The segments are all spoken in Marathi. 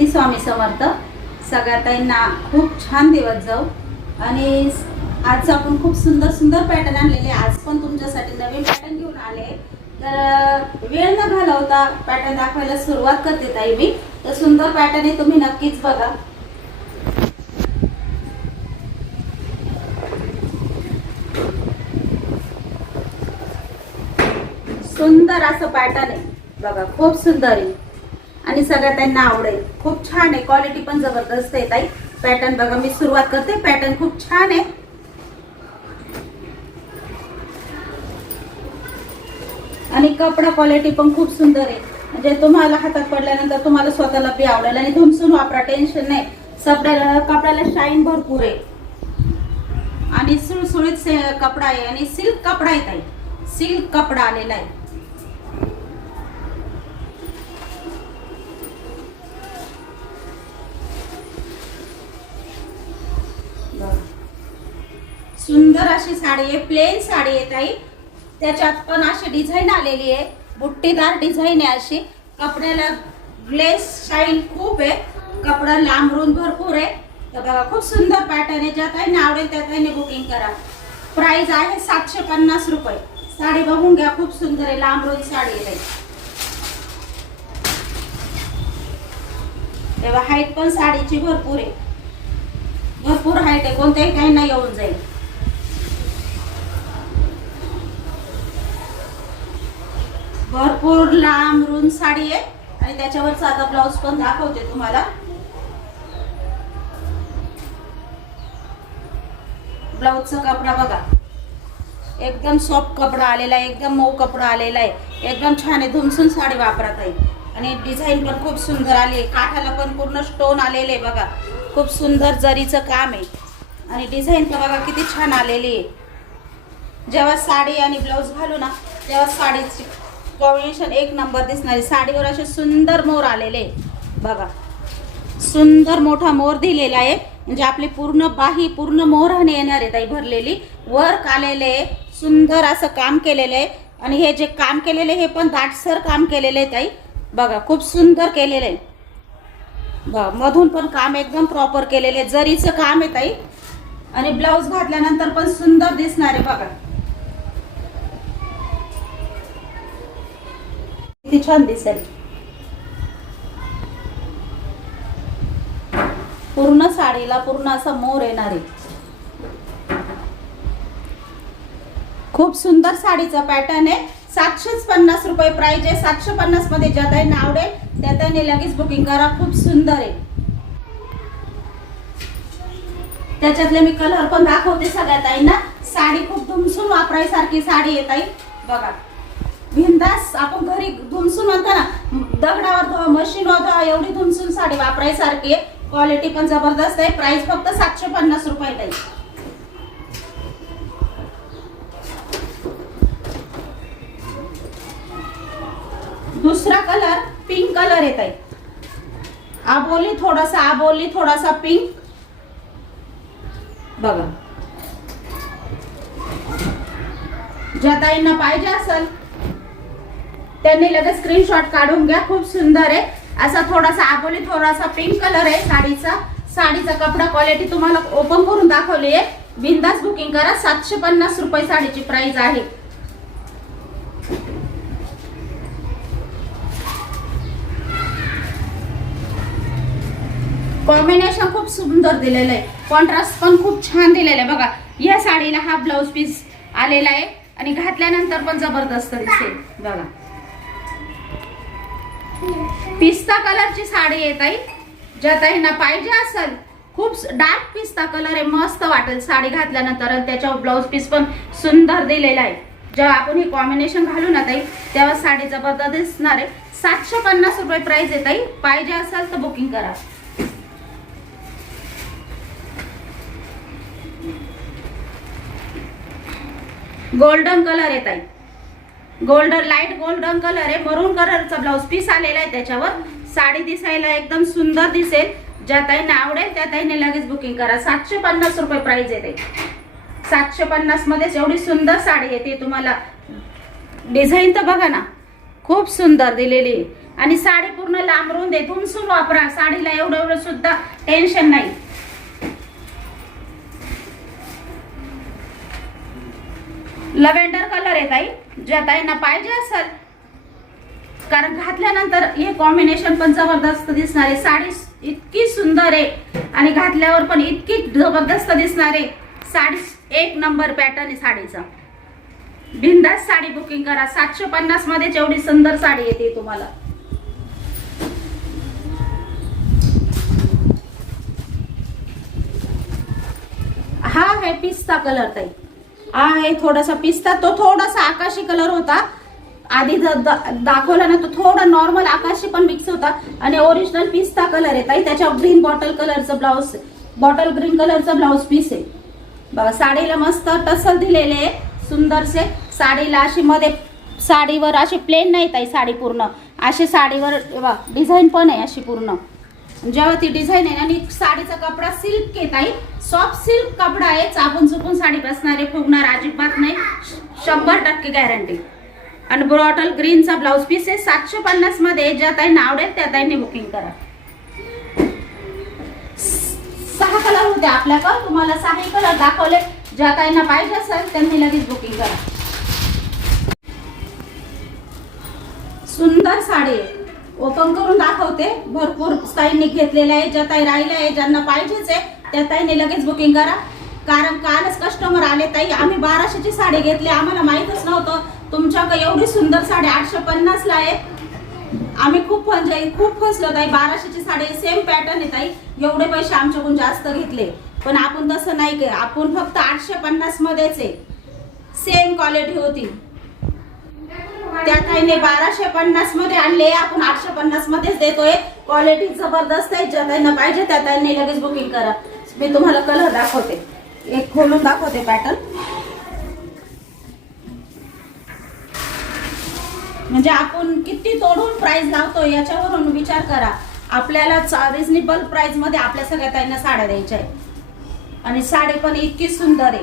श्री स्वामी समर्थ. सगळ्या ताईंना खूप छान दिवस जाऊ. आणि आज आपण खूप सुंदर सुंदर पॅटर्न आणलेले. आज पण तुमच्यासाठी नवीन पॅटर्न घेऊन आले. तर वेळ न घालवता पॅटर्न दाखवायला सुरुवात करते ताई मी. तर सुंदर पॅटर्न आहे, तुम्ही नक्कीच बघा. सुंदर असं पॅटर्न आहे बघा, खूप सुंदर आहे आणि सगळ्या त्यांना आवडेल. खूप छान आहे, क्वालिटी पण जबरदस्त आहे ताई. पॅटर्न बघा, मी सुरुवात करते. पॅटर्न खूप छान आहे आणि कपडा क्वालिटी पण खूप सुंदर आहे. म्हणजे तुम्हाला हातात पडल्यानंतर तुम्हाला स्वतःला बी आवडेल आणि धुमसून वापरा, टेन्शन नाही. सगळ्या कपड्याला शाईन भरपूर आहे आणि सुळसुळीत कपडा आहे आणि सिल्क कपडा आहे ताई. सिल्क कपडा आलेला आहे. सुंदर अशी साडी आहे, प्लेन साडी आहे ताई. त्याच्यात पण अशी डिझाईन आलेली आहे, बुट्टीदार डिझाईन आहे अशी. कपड्याला ग्लेस शाईन खूप आहे, कपडा लांबरून भरपूर आहे. तर बघा, खूप सुंदर पॅटर्न आहे. ज्या ताईने आवडेल त्या ताईने बुकिंग करा. प्राइस आहे 750 रुपये. साडी बघून घ्या, खूप सुंदर आहे, लांबरून साडी आहे. तेव्हा हाईट पण साडीची भरपूर आहे, भरपूर हाईट आहे, कोणत्याही काही नाही येऊन जाईल. भरपूर लांब रुंद साडी आहे आणि त्याच्यावरचा आता ब्लाउज पण दाखवते तुम्हाला. ब्लाउजचा कपडा बघा, एकदम सॉफ्ट कपडा आलेला आहे, एकदम मऊ कपडा आलेला आहे, एकदम छान आहे. धुमसून साडी वापरत आहे आणि डिझाईन पण खूप सुंदर आली आहे. काठाला पण पूर्ण स्टोन आलेले आहे बघा, खूप सुंदर जरीचं काम आहे आणि डिझाईन तर बघा किती छान आलेली आहे. जेव्हा साडी आणि ब्लाउज घालू ना तेव्हा साडीची कॉम्बिनेशन एक नंबर दिसणार आहे. साडीवर असे सुंदर मोर आलेले बघा, सुंदर मोठा मोर दिलेला आहे. म्हणजे आपली पूर्ण बाही पूर्ण मोराने येणार आहे ताई, भरलेली. वर्क आलेले, सुंदर असं काम केलेलं आहे. आणि हे जे काम केलेले हे पण दाटसर काम केलेलं आहे ताई बघा, खूप सुंदर केलेलं आहे बघा. मधून पण काम एकदम प्रॉपर केलेलं आहे, जरीचं काम आहे ताई. आणि ब्लाउज घातल्यानंतर पण सुंदर दिसणार आहे बघा, किती छान दिसेल. पूर्ण साडीला पूर्ण असा मोर येणार आहे. खूप सुंदर साडीचा पॅटर्न आहे. 750 रुपये प्राइस आहे. 750 मध्ये ज्या ताईंना आवडेल त्या ताईंनी लगेच बुकिंग करा. खूप सुंदर आहे. त्याच्यातले मी कलर पण दाखवते सगळ्या ताईंना. साडी खूप धुमसून वापरायसारखी साडी आहे ताई बघा. बिंदास आपण घरी धुमसून म्हणता ना, दगडावर मशीनवर एवढी धुमसून साडी वापरायसारखी आहे. क्वालिटी पण जबरदस्त आहे. प्राइस फक्त 750 रुपये ताई. दुसरा कलर पिंक कलर आहे ताई. आबोली थोडासा पिंक बघा. ज्या ताईंना पाहिजे असेल त्यांनी लगेच स्क्रीनशॉट काढून घ्या. खूप सुंदर आहे असा थोडासा आबोली थोडासा पिंक कलर आहे साडीचा. साडीचा कपडा क्वालिटी तुम्हाला ओपन करून दाखवली आहे. बिंदास बुकिंग करा. 750 रुपये साडीची प्राइस आहे. कॉम्बिनेशन खूप सुंदर दिलेलं आहे, कॉन्ट्रास्ट पण खूप छान दिलेलं आहे बघा. या साडीला हा ब्लाउज पीस आलेला आहे आणि घातल्यानंतर पण जबरदस्त दिसेल बघा. पिस्ता कलरची साडी आहे ताई. ज्या ताईंना पाहिजे असेल, खूप डार्क पिस्ता कलर आहे, मस्त वाटेल साडी घातल्यानंतर. आणि त्याच्यावर ब्लाउज पीस पण सुंदर दिलेला आहे. जेव्हा आपण हे कॉम्बिनेशन घालू ना ताई तेव्हा साडी जबरदस्त दिसणार आहे. 750 रुपये प्राइस आहे ताई. पाहिजे असेल तर बुकिंग करा. गोल्डन कलर आहे ताई. गोल्डन लाईट गोल्डन कलर आहे. मरून कलरचा ब्लाउज पीस आलेला आहे. त्याच्यावर साडी दिसायला एकदम सुंदर दिसेल. ज्या ताईंना आवडेल त्या ताईंनी लगेच बुकिंग करा. 750 रुपये प्राइस आहे. 750 मध्येच एवढी सुंदर साडी येते तुम्हाला. डिझाईन तर बघा ना, खूप सुंदर दिलेली आहे. आणि साडी पूर्ण लांबरून दे, धुमसून वापरा. साडीला एवढं एवढं सुद्धा टेन्शन नाही. लव्हेंडर कलर आहे ताई, ज्या ताईंना पाहिजे असेल, कारण घातल्यानंतर हे कॉम्बिनेशन पण जबरदस्त दिसणार आहे. साडी इतकी सुंदर आहे आणि घातल्यावर पण इतकी जबरदस्त दिसणार आहे. साडी एक नंबर पॅटर्न आहे साडीचा. बिंदास साडी बुकिंग करा. 750 मध्येच एवढी सुंदर साडी येते तुम्हाला. हा आहे पिस्ता कलर ताई. हा आहे थोडासा पिस्ता. तो थोडासा आकाशी कलर होता आधी दाखवला ना, तो थोडा नॉर्मल आकाशी पण मिक्स होता आणि ओरिजिनल पिस्ता कलर आहे ताई. त्याच्यावर ग्रीन बॉटल कलरचं ब्लाउज, बॉटल ग्रीन कलरचा ब्लाउज पीस आहे बघा. साडीला मस्त टसल दिलेले आहे सुंदरसे. साडीला अशी मध्ये साडीवर अशी प्लेन नाही ताई, साडी पूर्ण अशी साडीवर डिझाईन पण आहे अशी पूर्ण. जेव्हा ती डिझाईन आहे आणि साडीचा कपडा सिल्क आहे ताई, सॉफ्ट सिल्क कपडा आहे. चापून चुपून साडी बसणारे, फुगणार अजिबात नाही, 100% गॅरंटी. आणि बॉटल ग्रीनचा ब्लाउज पीस आहे. 750 मध्ये. ज्या ताईंना आवडेल त्या ताईंनी बुकिंग करा. 6 कलर होते आपल्याकडे, तुम्हाला 6 कलर दाखवले. ज्या ताईंना पाहिजे असेल त्यांनी लगेच बुकिंग करा. सुंदर साडी आहे, ओपन करून दाखवते. भरपूर ताईंनी घेतलेले आहे. ज्या ताई राहिल्या आहे, ज्यांना पाहिजेच आहे त्या ताईंनी लगेच बुकिंग करा. कारण कालच कस्टमर आले ताई, आम्ही 1200ची साडी घेतली, आम्हाला माहीतच नव्हतं तुमच्याकडे एवढी सुंदर साडी 850 ला आहे. आम्ही खूप फसलो ताई. 1200ची साडी सेम पॅटर्न आहे ताई, एवढे पैसे आमच्याकडून जास्त घेतले. पण आपण तसं नाही केलं, आपण फक्त 850 मध्येच आहे, सेम क्वालिटी होती. त्या ताईने 1250 मध्ये आणले, आपण 850 मध्येच देतोय. क्वालिटी जबरदस्त आहे. ज्या ताईंना पाहिजे त्या ताईंनी लगेच बुकिंग करा. मी तुम्हाला कलर दाखवते, एक खोलून दाखवते पॅटर्न. म्हणजे आपण किती तोडून प्राइस लावतो याच्यावरून विचार करा. आपल्याला रिजनेबल प्राइस मध्ये आपल्या सगळ्या ताईंना साड्या द्यायच्या आहे. आणि साडी पण इतकी सुंदर आहे.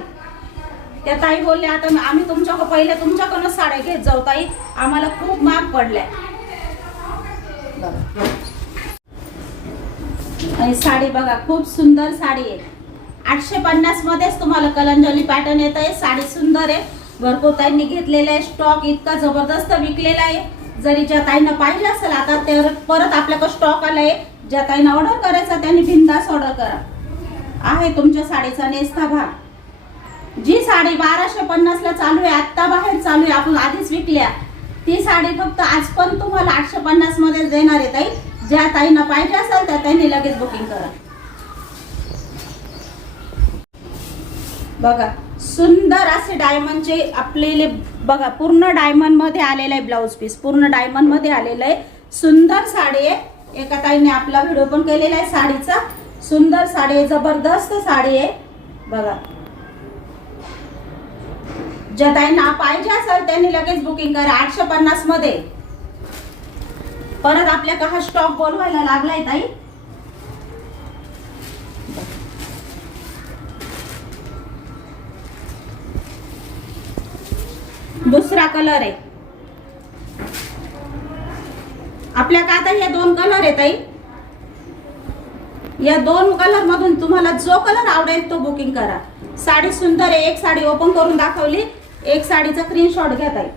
त्या ताई बोलल्या आता आम्ही पहिले तुमच्याकडून साड्या घेत जाऊ ताई, आम्हाला खूप महाग पडल्या. आणि साडी बघा, खूप सुंदर साडी आहे. 850 मध्येच तुम्हाला कलंजली पॅटर्न येत आहे. साडी सुंदर आहे, भरपूर ताईंनी घेतलेला आहे. स्टॉक इतका जबरदस्त विकलेला आहे. जरी ज्या ताईंना पाहिजे असेल आता तर परत आपल्याकडे स्टॉक आलाय. ज्या ताईंना ऑर्डर करायचा त्यांनी बिंदास ऑर्डर करा. आहे तुमच्या साडीचा नेसता भाग. जी साडी 1250 ला चालू आहे, आता बाहेर चालू आहे, आपण आधीच विकल्या, ती साडी फक्त आज पण तुम्हाला 850 मध्ये देणार आहे ताई. ज्या ताईंना पाहिजे असेल त्या ताईंनी लगेच बुकिंग करा. बघा सुंदर असे डायमंडचे आपले बघा, पूर्ण डायमंड मध्ये आलेला आहे ब्लाउज पीस, पूर्ण डायमंड मध्ये आलेला आहे. सुंदर साडी आहे. एका ताईने आपला व्हिडिओ पण केलेला आहे साडीचा. सुंदर साडी आहे, जबरदस्त साडी आहे बघा. ज्या ताईंना पाहिजे असेल त्यांनी लगेच बुकिंग करा. 850 मध्ये. परत आपल्याकडे हा स्टॉक बोलवायला लागलाय ताई. दुसरा कलर आहे आपल्याकडे. आता हे 2 कलर आहे ताई. या 2 कलर मधून तुम्हाला जो कलर आवडेल तो बुकिंग करा. साडी सुंदर आहे. एक साडी ओपन करून दाखवली, एक साडीचा स्क्रीनशॉट घ्या ताई.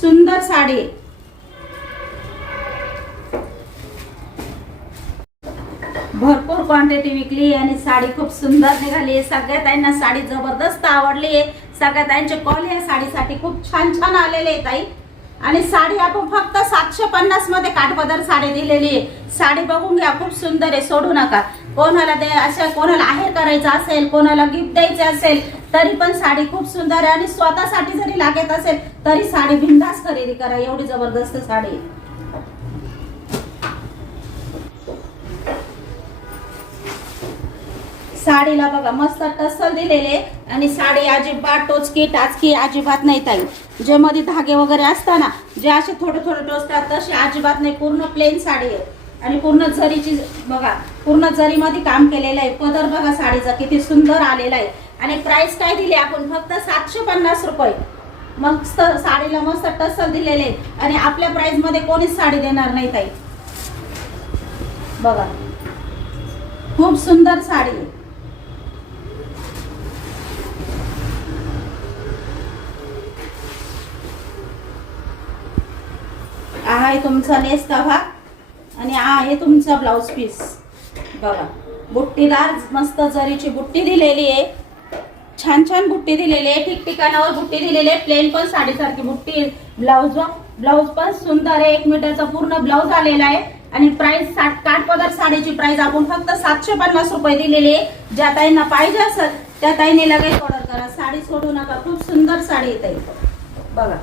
सुंदर साडी आहे. भरपूर क्वांटिटी विकली आणि साडी खूप सुंदर निघाली. सगळ्या ताईंना साडी जबरदस्त आवडली आहे. सगळ्या ताईंचे कॉल या साडीसाठी खूप छान छान आलेले आहे ताई. आणि साडी आपण फक्त 750 मध्ये काठपदर साडी दिलेली आहे. साडी बघून घ्या, खूप सुंदर आहे, सोडू नका. कोणाला अशा कोणाला आहेर करायचा असेल, कोणाला गिफ्ट द्यायचे असेल तरी पण साडी खूप सुंदर आहे. आणि स्वतःसाठी जरी लागत असेल तरी साडी बिंदास खरेदी करा, एवढी जबरदस्त साडी आहे. साडीला बघा मस्त टसल दिलेले आणि साडी अजिबात टोचकी टाचकी अजिबात नाही ताई. जे मध्ये धागे वगैरे असताना जे असे थोडे थोडे टोचतात तसे अजिबात नाही. पूर्ण प्लेन साडी आहे आणि पूर्ण जरीची बघा, पूर्ण जरीमध्ये काम केलेलं आहे. पदर बघा साडीचा किती सुंदर आलेला आहे. आणि प्राइस काय दिली आपण फक्त 750 रुपये. मस्त साडीला मस्त टसल दिलेले आणि आपल्या प्राइस मध्ये कोणीच साडी देणार नाही ताई. बघा खूप सुंदर साडी आहे. आहे तुमचा नेसता भाग आणि आहे तुमचा ब्लाउज पीस. बघा बुट्टीदार मस्त जरीची बुट्टी दिलेली आहे. छान छान बुट्टी दिलेली आहे. ठिकठिकाणावर बुट्टी दिलेली आहे. प्लेन पण साडीसारखी बुट्टी. ब्लाउज पण सुंदर आहे. 1 मीटरचा पूर्ण ब्लाउज आलेला आहे. आणि प्राइस काठपदर साडीची प्राइस आपण फक्त 750 रुपये दिलेली आहे. ज्या ताईंना पाहिजे असेल त्या ताईंनी लगेच ऑर्डर करा. साडी सोडू नका. खूप सुंदर साडी येते. बघा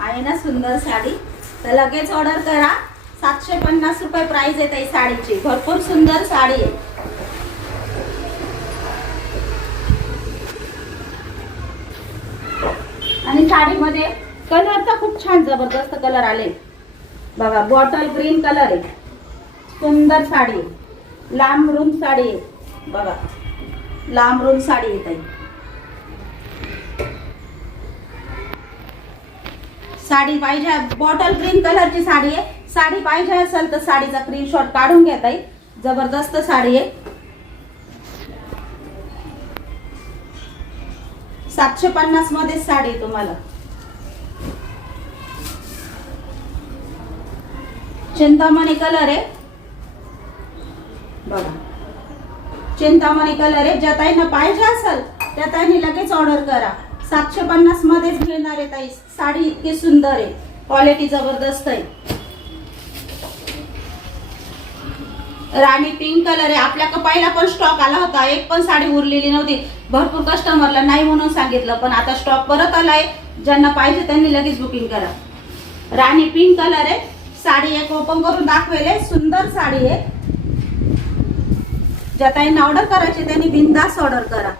आहे ना सुंदर साडी. तर लगेच ऑर्डर करा. 750 रुपये प्राइस येते साडीची. भरपूर सुंदर साडी आहे. आणि साडीमध्ये कलर तर खूप छान जबरदस्त कलर आले. बघा बॉटल ग्रीन कलर आहे. सुंदर साडी आहे. लांब रुंद साडी आहे. बघा लांब रुंद साडी येते. साडी पाहिजे बॉटल ग्रीन कलरची साडी आहे. साडी पाहिजे असेल तर साडीचा स्क्रीनशॉट काढून घ्या ताई. जबरदस्त साडी आहे. 750 मध्ये साडी तुम्हाला. चिंतामणी कलर आहे. बघा चिंतामणी कलर आहे. ज्या ताईंना पाहिजे असेल त्या ताईंनी लगेच ऑर्डर करा. 750 मध्येच मिळणार आहे ताई. साडी इतकी सुंदर आहे. क्वालिटी जबरदस्त आहे. राणी पिंक कलर आहे. आपल्याकडे पहिला पण स्टॉक आला होता. एक पण साडी उरलेली नव्हती. भरपूर कस्टमरला नाही म्हणून सांगितलं पण आता स्टॉक परत आलाय. ज्यांना पाहिजे त्यांनी लगेच बुकिंग करा. राणी पिंक कलर आहे. साडी एक ओपन करून दाखवेले. सुंदर साडी आहे. ज्या ताईंना ऑर्डर करायची त्यांनी बिनधास्त ऑर्डर करा.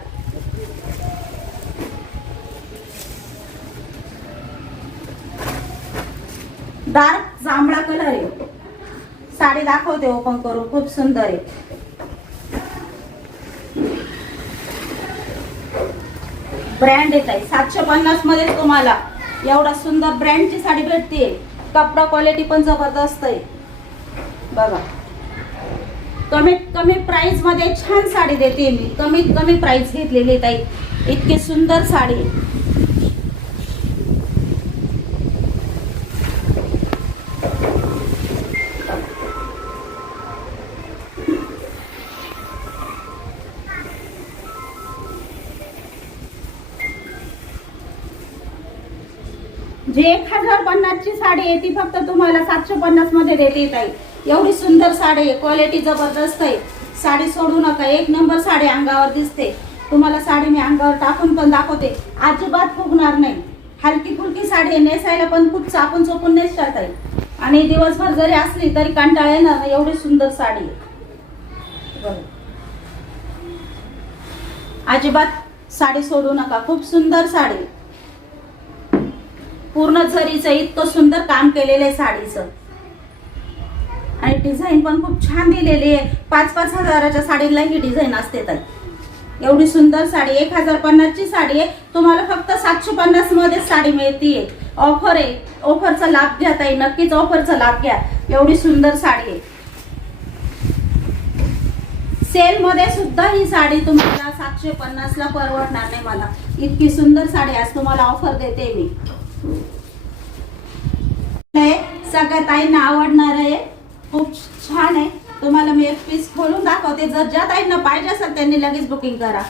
डार्क जांभळा कलर आहे. साडी दाखवते ओपन करून. खूप सुंदर आहे. ब्रँड येत आहे. 750 मध्ये तुम्हाला एवढा सुंदर ब्रँडची साडी भेटते. कपडा क्वालिटी पण जबरदस्त आहे. बघा कमीत कमी प्राइस मध्ये छान साडी देते मी. कमीत कमी प्राइस घेतलेली आहे ताई. इतकी सुंदर साडी आहे. जे 1050 ची साडी आहे ती फक्त तुम्हाला 750 मध्ये देते ताई. एवढी सुंदर साडी आहे. क्वालिटी जबरदस्त आहे. साडी सोडू नका. 1 नंबर साडी अंगावर दिसते. तुम्हाला साडी मी अंगावर टाकून पण दाखवते. अजिबात फुगणार नाही. हलकी फुलकी साडी आहे. नेसायला पण खूप चापून चोपून नेसतात आहे. आणि दिवसभर जरी असली तरी कंटाळा येणार नाही. एवढी सुंदर साडी आहे. अजिबात साडी सोडू नका. खूप सुंदर साडी. पूर्ण जरीचं इतकं सुंदर काम केलेलं आहे साडीचं. आणि डिझाईन पण खूप छान दिलेली आहे. 5-5 हजाराच्या साडीला ही डिझाईन असते तर. एवढी सुंदर साडी. 1050 ची साडी आहे. तुम्हाला फक्त 750 मध्ये साडी मिळतीये. ऑफर आहे. ऑफरचा लाभ घ्या ताई. नक्कीच ऑफरचा लाभ घ्या. एवढी सुंदर साडी आहे. सेल मध्ये सुद्धा ही साडी तुम्हाला 750 ला परवडणार नाही मला. इतकी सुंदर साडी आज तुम्हाला ऑफर देते मी. सगळ्या ताईंना आवडणार आहे. खूप छान आहे. तुम्हाला मी एक पीस खोलून दाखवते. जर ज्या ताईंना पाहिजे असेल त्यांनी लगेच बुकिंग करा.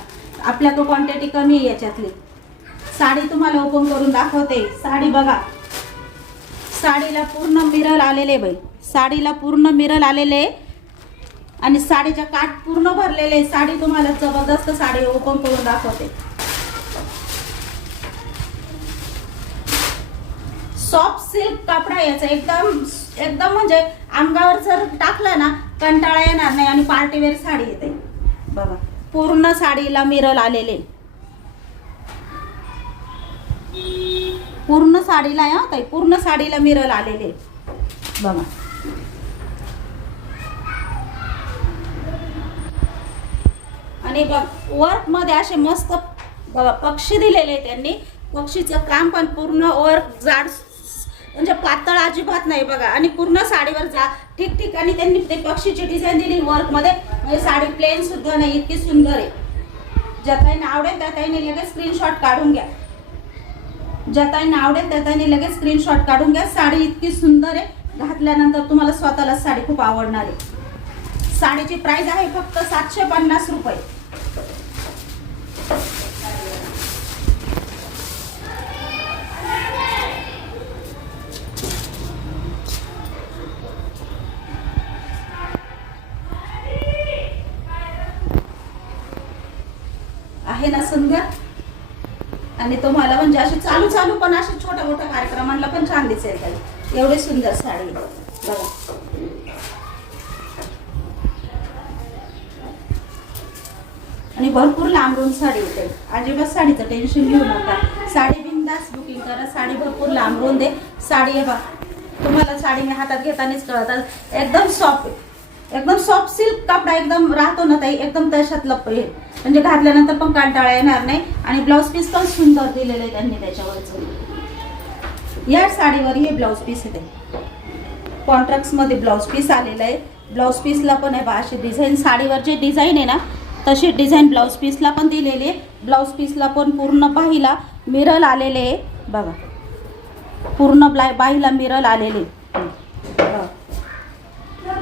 आपल्याकडे क्वांटिटी कमी आहे याच्यातली. साडी तुम्हाला ओपन करून दाखवते. साडी बघा. साडीला पूर्ण मिरर आलेले बाई. साडीला पूर्ण मिरर आलेले आणि साडीच्या काठ पूर्ण भरलेले. साडी तुम्हाला जबरदस्त साडी ओपन करून दाखवते. सॉफ्ट सिल्क कपडा याचा एकदम म्हणजे अंगावर जर टाकला ना कंटाळा येणार नाही आणि पार्टीवेअर साडी येते बघा. पूर्ण साडीला मिरर आलेले, पूर्ण साडीला ताई पूर्ण साडीला मिरर आलेले बघा. आणि बघ वर्क मध्ये असे मस्त बघा पक्षी दिलेले त्यांनी. पक्षीचं काम पण पूर्ण वर्क जाड म्हणजे पातळ अजिबात नाही बघा. आणि पूर्ण साडीवर ठिकठिकाणी त्यांनी ते पक्षीची डिझाईन दिली वर्क मध्ये. म्हणजे साडी प्लेन सुद्धा नाही, इतकी सुंदर आहे. ज्या ताईंना आवडेल त्या ताईंनी लगेच स्क्रीनशॉट काढून घ्या. ज्या ताईंना आवडेल त्या ताईंनी लगेच स्क्रीनशॉट काढून घ्या. साडी इतकी सुंदर आहे, घातल्यानंतर तुम्हाला स्वतःला साडी खूप आवडणार आहे. साडीची प्राइस आहे फक्त 750 रुपये. आहे ना सुंदर. आणि तुम्हाला म्हणजे अशी चालू पण अशी छोट्या मोठ्या कार्यक्रमांना पण छान दिसेल ताई. एवढी सुंदर साडी बघा. आणि भरपूर लांबून साडी येते, अजिबात साडीचं टेन्शन घेऊ नका. साडी बिनधास्त बुकिंग करा. साडी भरपूर लांबून दे. साडी आहे बघा, तुम्हाला साडी मी हातात घेतानाच कळतात. एकदम सॉफ्ट, एकदम सॉफ्ट सिल्क कपडा एकदम राहतो ना ताई, एकदम तशातलं म्हणजे घातल्यानंतर पण कंटाळा येणार नाही. आणि ब्लाउज पीस पण सुंदर दिलेलं आहे त्यांनी त्याच्यावरच. या साडीवर हे ब्लाउज पीस आहे, कॉन्ट्राक्ट मध्ये ब्लाउज पीस आलेलं आहे. ब्लाउज पीसला पण आहे बा अशी डिझाईन. साडीवर जे डिझाईन आहे ना तशी डिझाईन ब्लाउज पीसला पण दिलेली आहे. ब्लाउज पीसला पण पूर्ण बाहीला मिरर आलेले आहे बघा. पूर्ण बाहीला मिरर आलेले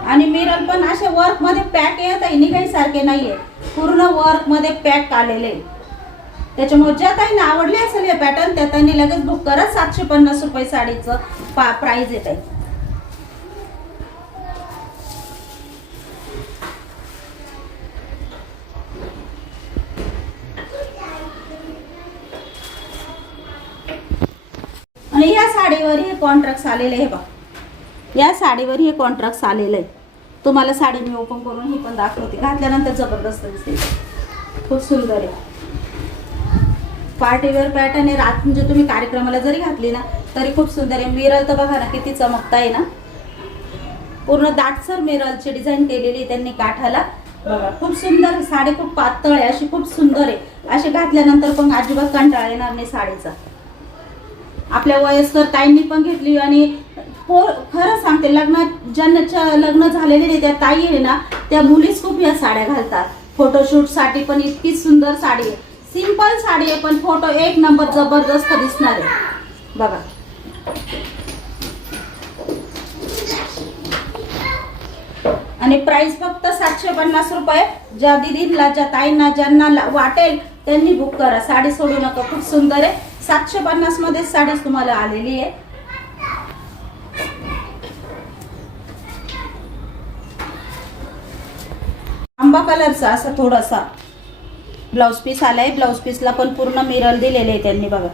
आणि मिरर पण असे वर्क मध्ये पॅक येत आहे, निघायसारखे नाहीये. पूर्ण वर्क मध्ये पॅक आलेले. त्याच्यामुळे ज्या ताईंना आवडले असेल हे पॅटर्न त्या ताईंनी लगेच बुक करा. 750 रुपये साडीचं प्राइस येत आहे. आणि या साडीवर हे कॉन्ट्राक्ट आलेले आहे बघा. या साडीवर हे कॉन्ट्राक्ट आलेलं आहे. तुम्हाला साडी मी ओपन करून ही पण दाखवते. घातल्यानंतर जबरदस्त दिसते, खूप सुंदर आहे. पार्टीवेअर पॅटर्न आहे. रात म्हणजे तुम्ही कार्यक्रमाला जरी घातली ना तरी खूप सुंदर आहे. मिरर तर बघा ना किती चमकता आहे ना. पूर्ण दाटसर मिररची डिझाईन केलेली त्यांनी काठाला बघा. खूप सुंदर साडी, खूप पातळ आहे अशी, खूप सुंदर आहे. अशी घातल्यानंतर पण अजिबात कंटाळा येणार नाही साडीचा. आपल्या वयस्कर ताईंनी पण घेतली. आणि खरं सांगते, ज्यांच्या लग्न झालेले नाही त्या ताई आहे ना त्या मुलीच खूप या साड्या घालतात. फोटोशूट साठी पण इतकी सुंदर साडी आहे. सिंपल साडी आहे पण फोटो एक नंबर जबरदस्त दिसणार आहे बघा. आणि प्राइस फक्त 750 रुपये. ज्या दीदींना, ज्या ताईंना, ज्यांना वाटेल त्यांनी बुक करा. साडी सोडू नका, खूप सुंदर आहे. 750 मध्ये साडी तुम्हाला आलेली आहे. आंबा कलरचा असा थोडासा ब्लाउज पीस आलाय. ब्लाउज पीसला पण पूर्ण मिरर दिलेले आहे त्यांनी बघा.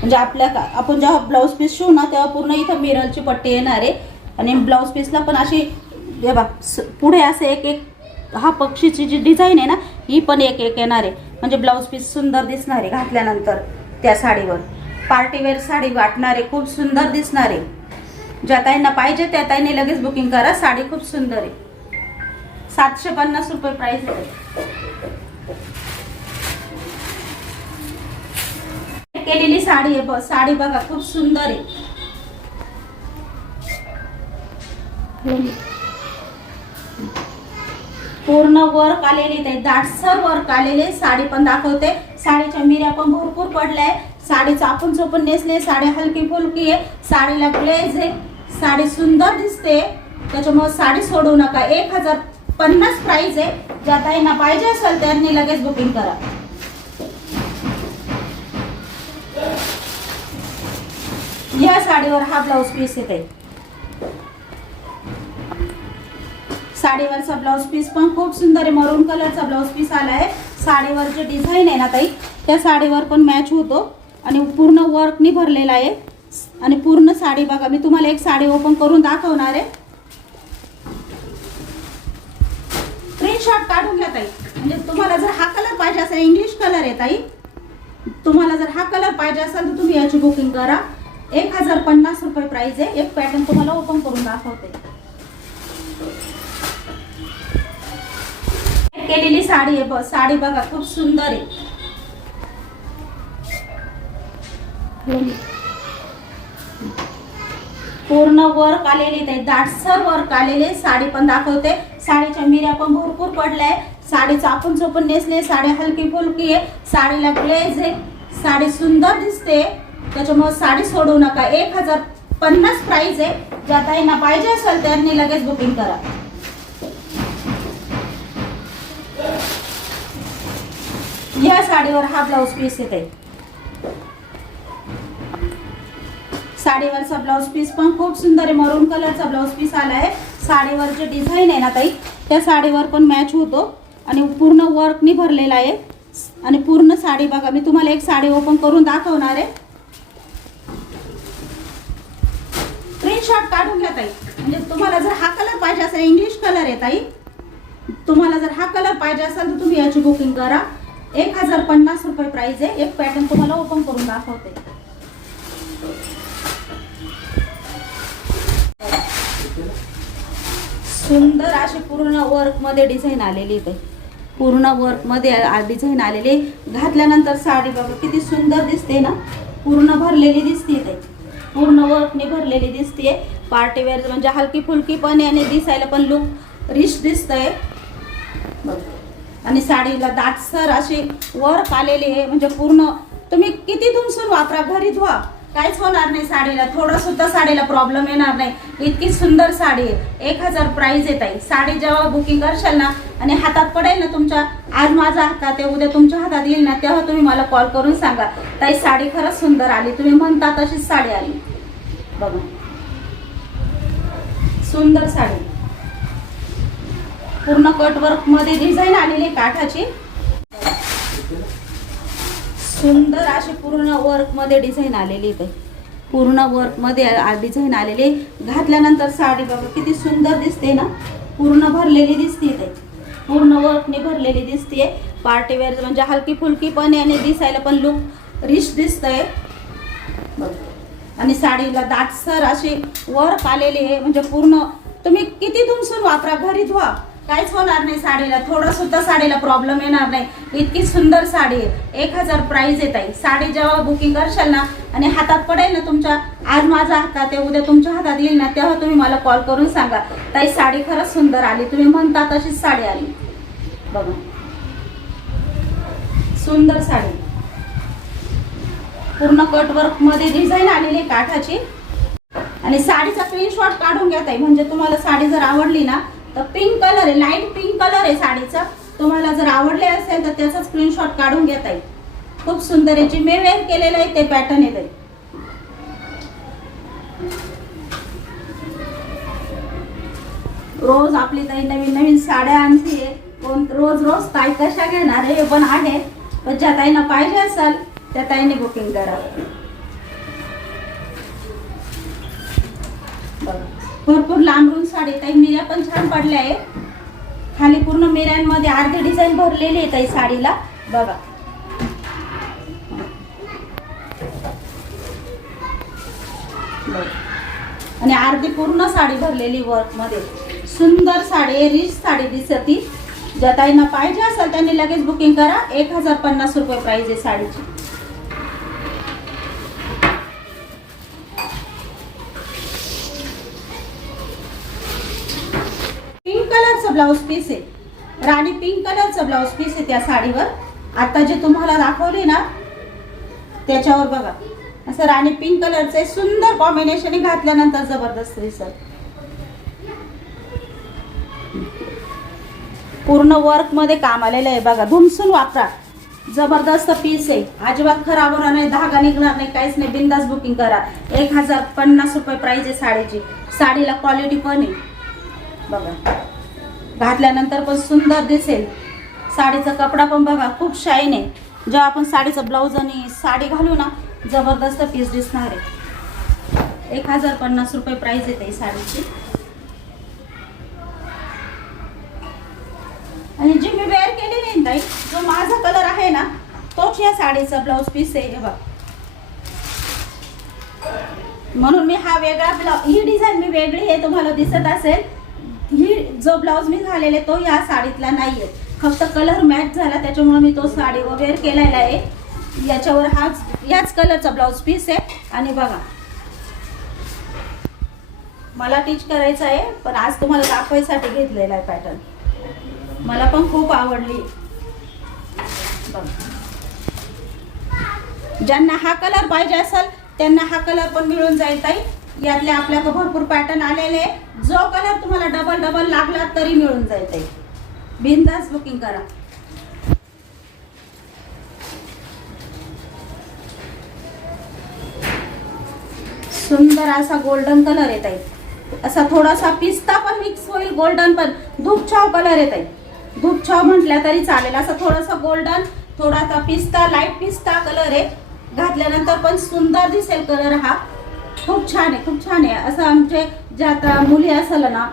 म्हणजे आपण जेव्हा ब्लाउज पीस शिवू ना तेव्हा पूर्ण इथं मिररची पट्टी येणार आहे. आणि ब्लाउज पीसला पण अशी बघा पुढे असे एक एक हा पक्षीची जी डिझाईन आहे ना ही पण एक एक येणार आहे. म्हणजे ब्लाउज पीस सुंदर दिसणार आहे घातल्यानंतर त्या साडीवर. पार्टीवेअर साडी वाटणार आहे, खूप सुंदर दिसणार आहे. ज्या ताईंना पाहिजे त्या ताईंनी लगेच बुकिंग करा. साडी खूप सुंदर आहे. 750 रुपये प्राइस आहे. केलेली साडी आहे. साडी बघा खूप सुंदर आहे. पूर्ण वर्क आलेली आहे, दाटसर वर्क आलेले. साडी पण दाखवते. साडीच्या मिऱ्या पण भरपूर पडल्या. साडीचं आपण जो पण नेसले. साडी हलकी फुलकी आहे. साडीला ग्लेज आहे. साडी सुंदर दिसते. त्याच्यामुळे साडी सोडू नका. 1050 प्राइस आहे. ज्या ताईंना पाहिजे असेल त्यांनी लगेच बुकिंग करा. या साडीवर हा ब्लाउज पीस येते. साडीवरचा ब्लाउज पीस पण खूप सुंदर आहे. मरून कलरचा ब्लाउज पीस आला आहे. साडीवर जे डिझाईन आहे ना ताई त्या साडीवर पण मॅच होतो. आणि पूर्ण वर्कनी भरलेला आहे. आणि पूर्ण साडी बघा, मी तुम्हाला एक साडी ओपन करून दाखवणार आहे. स्क्रीनशॉट काढून घ्या ताई. म्हणजे तुम्हाला जर हा कलर पाहिजे असेल, इंग्लिश कलर आहे ताई, तुम्हाला जर हा कलर पाहिजे असेल तर तुम्ही याची बुकिंग करा. 1050 रुपये प्राइस आहे. एक पॅटर्न तुम्हाला ओपन करून दाखवते. केलेली साडी आहे. साडी बघा खूप सुंदर आहे. पूर्ण वर्क आलेली आहे, दाटसर वर्क आलेले. साडी पण दाखवते. साडीच्या मिऱ्या पण भरपूर पडल्या आहे. साडीचा आपण जो पण नेसले, साडी हलकी फुलकी आहे. साडीला ग्लेज आहे. साडी सुंदर दिसते, त्याच्यामुळे साडी सोडू नका. 1050 प्राइस आहे. ज्या ताईंना पाहिजे असेल त्यांनी लगेच बुकिंग करा. या साडीवर हा ब्लाउज पीस येते. साडीवरचा ब्लाउज पीस पण खूप सुंदर आहे. मरून कलरचा ब्लाउज पीस आला आहे. साडीवर जे डिझाईन आहे ना ताई, त्या साडीवर पण मॅच होतो आणि पूर्ण वर्कनी भरलेला आहे. आणि पूर्ण साडी बघा, मी तुम्हाला एक साडी ओपन करून दाखवणार आहे. स्क्रीनशॉट काढून घ्या ताई. म्हणजे तुम्हाला जर हा कलर पाहिजे असेल, इंग्लिश कलर आहे ताई, तुम्हाला जर हा कलर पाहिजे असेल तर तुम्ही याची बुकिंग करा. 1050 रुपये प्राइस आहे. एक पॅटर्न तुम्हाला ओपन करून दाखवते. सुंदर अशी पूर्ण वर्क मध्ये डिझाईन आलेली आहे. पूर्ण वर्क मध्ये डिझाईन आलेली. घातल्यानंतर साडी बघा किती सुंदर दिसते ना. पूर्ण भरलेली दिसते ताई. पूर्ण वर्कने भरलेली दिसते. पार्टी वेअर म्हणजे हलकी फुलकी पण आहे आणि दिसायला पण लुक रिच दिसतंय. आणि साडीला दाटसर अशी वर्क आलेली आहे. म्हणजे पूर्ण तुम्ही किती धुमसून वापरा, घरी धुवा, काहीच होणार नाही. साडीला थोडा सुद्धा साडीला प्रॉब्लेम येणार नाही. इतकी सुंदर साडी आहे. 1000 प्राइस आहे ताई. साडी जेव्हा बुकिंग करशाल ना आणि हातात पडेल ना तुमच्या, आज माझ्या हातात आहे, उद्या तुमच्या हातात येईल ना, तेव्हा तुम्ही मला कॉल करून सांगा ताई साडी खरंच सुंदर आली. तुम्ही म्हणता तशीच साडी आली. बघा सुंदर साडी. पूर्ण कटवर्क मध्ये डिझाईन आलेली काठाची. सुंदर अशी पूर्ण वर्क मध्ये डिझाईन आलेली आहे. पूर्ण वर्क मध्ये डिझाईन आलेली. घातल्यानंतर साडी बघा किती सुंदर दिसते ना. पूर्ण भरलेली दिसते ते. पूर्ण वर्कने भरलेली दिसते. पार्टी वेअर म्हणजे हलकी फुलकी पण आहे आणि दिसायला पण लुक रिच दिसतंय. आणि साडीला दाटसर अशी वर्क आलेली आहे. म्हणजे पूर्ण तुम्ही किती धुमसून वापरा, घरी धुवा, काहीच होणार नाही. साडीला थोडा सुद्धा साडीला प्रॉब्लेम येणार नाही. इतकी सुंदर साडी आहे. 1000 प्राइस आहे ताई. साडी जेव्हा बुकिंग करशाल ना आणि हातात पडेल ना तुमच्या, आज माझ्या हातात आहे, उद्या तुमच्या हातात येईल ना, तेव्हा तुम्ही मला कॉल करून सांगा ताई साडी खरंच सुंदर आली. तुम्ही म्हणता तशीच साडी आली. बघा सुंदर साडी. पूर्ण कटवर्क मध्ये डिझाईन आलेली काठाची. आणि साडीचा स्क्रीनशॉट काढून घ्या ताई. म्हणजे तुम्हाला साडी जर आवडली ना तर पिंक कलर आहे, लाईट पिंक कलर आहे साडीचा. तुम्हाला जर आवडले असेल तर त्याचा स्क्रीनशॉट काढून घेत आहे. खूप सुंदर आहे. जी मी वेअर केलेलं आहे ते पॅटर्न आहे. रोज आपली ताई नवीन नवीन साड्या आणते. कोण रोज रोज ताई कशा घेणार आहे पण आहे. पण ज्या ताईंना पाहिजे असेल त्या ताईंनी बुकिंग करा. भरपूर लांबून साडी ताई. मिऱ्या पण छान पडल्या आहे. खाली पूर्ण मिऱ्यांमध्ये अर्धी डिझाईन भरलेली आहे ताई साडीला. बघा आणि अर्धी पूर्ण साडी भरलेली वर्क मध्ये. सुंदर साडी, रिच साडी दिसती. ज्या ताईंना पाहिजे असेल त्यांनी लगेच बुकिंग करा. 1050 रुपये प्राइस आहे साडीची. ब्लाउज पीस आहे. राणी पिंक कलरचा ब्लाउज पीस आहे त्या साडीवर. आता जे तुम्हाला दाखवले ना त्याच्यावर बघा असं राणी पिंक कलरचे सुंदर कॉम्बिनेशन घातल्यानंतर जबरदस्त दिसत. पूर्ण वर्क मध्ये काम आलेलं आहे. बघा धुमसून वापरा. जबरदस्त पीस आहे. अजिबात खराब होणार नाही, धागा निघणार नाही, काहीच नाही. बिंदास बुकिंग करा. 1050 रुपये प्राइस आहे साडीची. साडीला क्वालिटी पण आहे. बघा घातल्यानंतर पण सुंदर दिसेल. साडीचा कपडा पण बघा खूप शाईन आहे. जेव्हा आपण साडीचं ब्लाऊज आणि साडी घालू ना जबरदस्त पीस दिसणार आहे. 1050 रुपये प्राइस आहे साडीची. आणि जी मी वेअर केलेली नाही, जो माझा कलर आहे ना तोच या साडीचा ब्लाऊज पीस आहे. हे बघ, म्हणून मी हा वेगळा ब्लाऊज, ही डिझाईन मी वेगळी आहे तुम्हाला दिसत असेल. ही जो ब्लाऊज मी घालेले तो या साडीतला नाहीये, फक्त कलर मॅच झाला त्याच्यामुळे मी तो साडी वेअर केलेला आहे. याच्यावर याच कलरचा ब्लाऊज पीस आहे. आणि बघा, मला टीच करायचं आहे पण आज तुम्हाला दाखवायसाठी घेतलेला आहे पॅटर्न. मला पण खूप आवडली. ज्यांना हा कलर पाहिजे असेल त्यांना हा कलर पण मिळून जाईल ताई. यातले आपल्याकडे भरपूर पॅटर्न आलेले, जो कलर तुम्हाला डबल डबल लागला तरी मिळून जाईल ताई. बिनधास्त बुकिंग करा. सुंदर असा गोल्डन कलर येत आहे, असा थोडासा पिस्ता पण मिक्स होईल, गोल्डन पण धूपछाव कलर येत आहे. धूपछाव म्हटल्या तरी चालेल. असं थोडासा गोल्डन, थोडासा पिस्ता, लाईट पिस्ता कलर आहे. घातल्यानंतर पण सुंदर दिसेल कलर हा. खूप छान आहे, खूप छान आहे. असं आमचे ज्या आता मुली असेल ना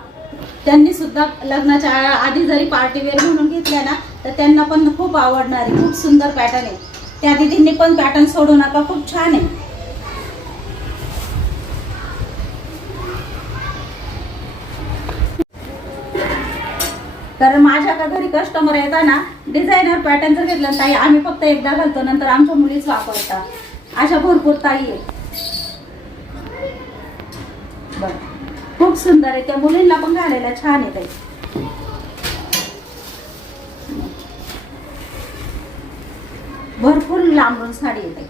त्यांनी सुद्धा लग्नाच्या आधी जरी पार्टी वेअर म्हणून घेतल्या ना तर त्यांना पण खूप आवडणार आहे. खूप सुंदर पॅटर्न आहे. त्या दीदींनी पण पॅटर्न सोडू नका, खूप छान आहे. कारण माझ्या घरी कस्टमर येतात ना, डिझायनर पॅटर्न जर घेतलं ताई आम्ही फक्त एकदा घालतो, नंतर आमच्या मुलीच वापरतात. अशा भरपूर ताई आहे. बरं, खूप सुंदर आहे. त्या मुलींना पण घालायला छान आहे ताई. भरपूर लांबून साडी येते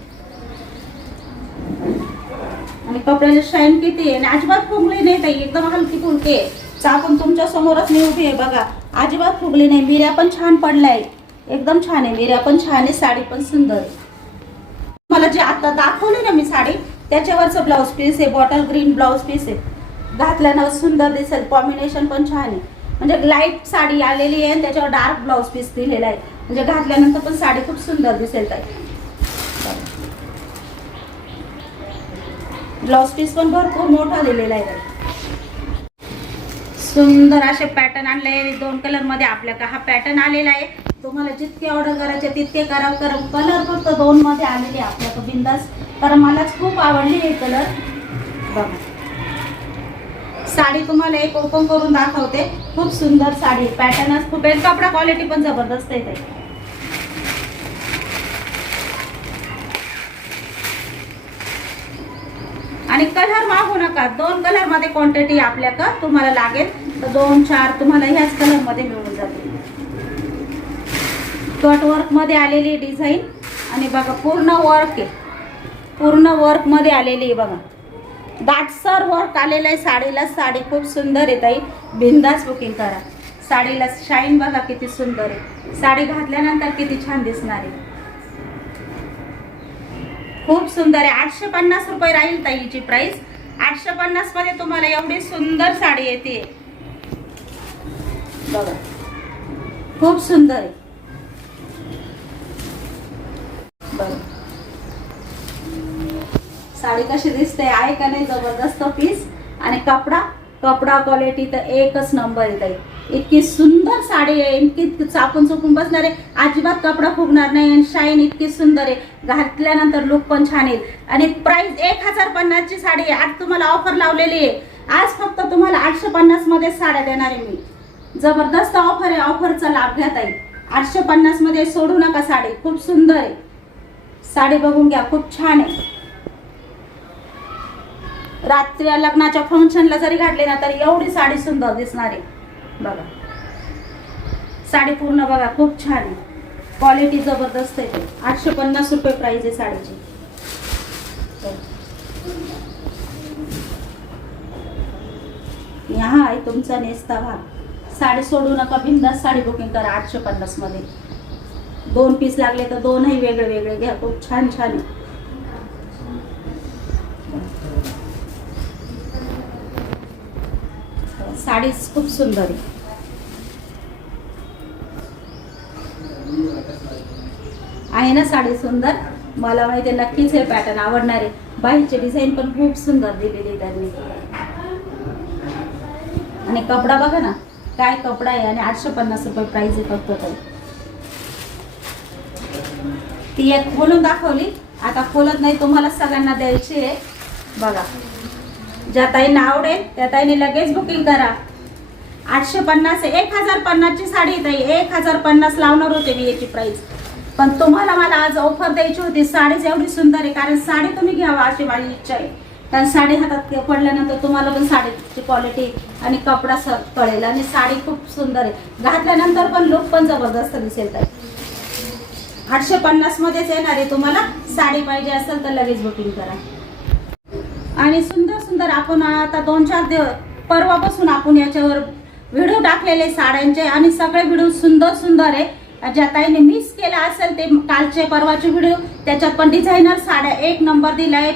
आणि कपड्याला शाईन किती आहे. आणि अजिबात फुगली नाही ताई, एकदम हलकी फुलकी आहे. चाकून तुमच्या समोरच मी उभी आहे बघा, अजिबात फुगली नाही. मिऱ्या पण छान पडलाय, एकदम छान आहे. मिऱ्या पण छान आहे, साडी पण सुंदर आहे. मला जे आता दाखवली ना मी साडी त्याच्यावरचं ब्लाऊज पीस आहे, बॉटल ग्रीन ब्लाऊज पीस आहे. घातल्यानं सुंदर दिसेल, कॉम्बिनेशन पण छान आहे. म्हणजे लाईट साडी आलेली आहे आणि त्याच्यावर डार्क ब्लाऊज पीस दिलेला आहे, म्हणजे घातल्यानंतर पण साडी खूप सुंदर दिसेल ताई. ब्लाऊज पीस पण भरपूर मोठा दिलेला आहे. सुंदर असे पॅटर्न आणले 2 कलर मध्ये आपल्याकडे हा पॅटर्न आलेला आहे. तुम्हाला जितके ऑर्डर करायचे तितके करा. कलर फक्त 2 मध्ये आलेले आपल्याकडे बिंदास, कारण मलाच खूप आवडली हे कलर. बघा, साडी तुम्हाला एक ओपन करून दाखवते. खूप सुंदर साडी, पॅटर्नच खूप आहे, कपडा क्वालिटी पण जबरदस्त आहे. आणि कलर मागू नका, 2 कलर मध्ये क्वांटिटी आपल्याकडे तुम्हाला लागेल तर 2-4 तुम्हाला ह्याच कलर मध्ये मिळून जातील. कट वर्क मध्ये आलेली डिझाईन आणि बघा पूर्ण वर्क आहे, पूर्ण वर्क मध्ये आलेली आहे. बघा दाटसर वर्क आलेलं आहे साडीला. साडी खूप सुंदर आहे ताई, बिंदास बुकिंग करा. साडीला शाईन बघा किती सुंदर आहे. साडी घातल्यानंतर किती छान दिसणार आहे, खूप सुंदर आहे. 850 रुपये राहील ताईची प्राइस. 850 मध्ये तुम्हाला एवढी सुंदर साडी येते बघा, खूप सुंदर आहे. बघा साडी कशी दिसते, आहे का नाही जबरदस्त पीस. आणि कपडा क्वालिटी तर एकच नंबर आहे ताई. इतकी सुंदर साडी आहे, इतकी चापून चुकून बसणार आहे, अजिबात कपडा फुगणार नाही. आणि शाईन इतकी सुंदर आहे, घातल्यानंतर लुक पण छान येईल. आणि प्राइस 1050 ची साडी आहे. आज तुम्हाला ऑफर लावलेली आहे. आज फक्त तुम्हाला 850 मध्ये साड्या देणार आहे मी. जबरदस्त ऑफर आहे, ऑफरचा लाभ घ्या ताई. 850 मध्ये सोडू नका साडी, खूप सुंदर आहे. साडी बघून घ्या, खूप छान आहे. रात्री लग्नाच्या फंक्शनला जरी घातली ना तरी एवढी साडी सुंदर दिसणार आहे. बघा साडी पूर्ण बघा, खूप छान आहे, क्वालिटी जबरदस्त आहे. 850 रुपये प्राइस आहे साडीची. हा आहे तुमचा नेसता भाग. साडी सोडू नका, बिंदास साडी बुकिंग करा. 850 मध्ये 2 पीस लागले तर 2ही वेगळे वेगळे घ्या, खूप छान छान आहे. साडी खूप सुंदर आहे. आहे ना साडी सुंदर. मला माहिती आहे नक्कीच हे पॅटर्न आवडणार आहे. बाहीची डिझाईन पण खूप सुंदर दिलेली आहे त्यांनी. आणि कपडा बघा ना, काय कपडा आहे आणि 850 रुपये प्राइस आहे फक्त ताई. ती एक खोलून दाखवली, आता खोलत नाही, तुम्हाला सगळ्यांना द्यायची आहे. बघा, ज्या ताईंना आवडेल त्या ताईने लगेच बुकिंग करा. 850 आहे. 1050 ची साडी ताई, 1050 लावणार होते मी याची प्राइस, पण तुम्हाला मला आज ऑफर द्यायची होती. साडीच एवढी सुंदर आहे, कारण साडी तुम्ही घ्यावा अशी माझी इच्छा आहे. कारण साडी हातात पडल्यानंतर तुम्हाला पण साडीची क्वालिटी आणि कपडा कळेल, आणि साडी खूप सुंदर आहे. घातल्यानंतर पण लुक पण जबरदस्त दिसेल. तर 850 मध्येच येणार आहे. तुम्हाला साडी पाहिजे असेल तर लगेच बुकिंग करा. आणि सुंदर सुंदर आपण आता 2-4 दिवस परवापासून आपण याच्यावर व्हिडिओ टाकलेले साड्यांचे, आणि सगळे व्हिडिओ सुंदर सुंदर आहे. ज्या ताईने मिस केला असेल ते कालचे परवाचे व्हिडिओ, त्याच्यात पण डिझायनर साड्या एक नंबर दिलाय.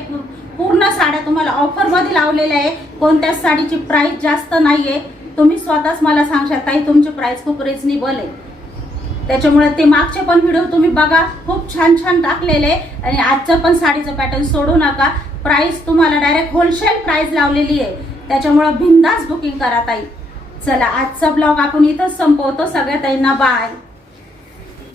पूर्ण साड्या तुम्हाला ऑफर मध्ये लावलेल्या आहे. कोणत्याच साडीची प्राइस जास्त नाहीये. तुम्ही स्वतःच मला सांगशाल ताई तुमची प्राइस खूप रिजनेबल आहे. त्याच्यामुळे ते मागचे पण व्हिडिओ तुम्ही बघा, खूप छान छान टाकलेले. आणि आजचं पण साडीचं पॅटर्न सोडू नका. प्राइस तुम्हाला डायरेक्ट होलसेल प्राइस लावलेली आहे. त्याच्यामुळे बिंदास बुकिंग करा ताई. चला, आजचा ब्लॉग आपण इथंच संपवतो. सगळ्या ताईंना बाय.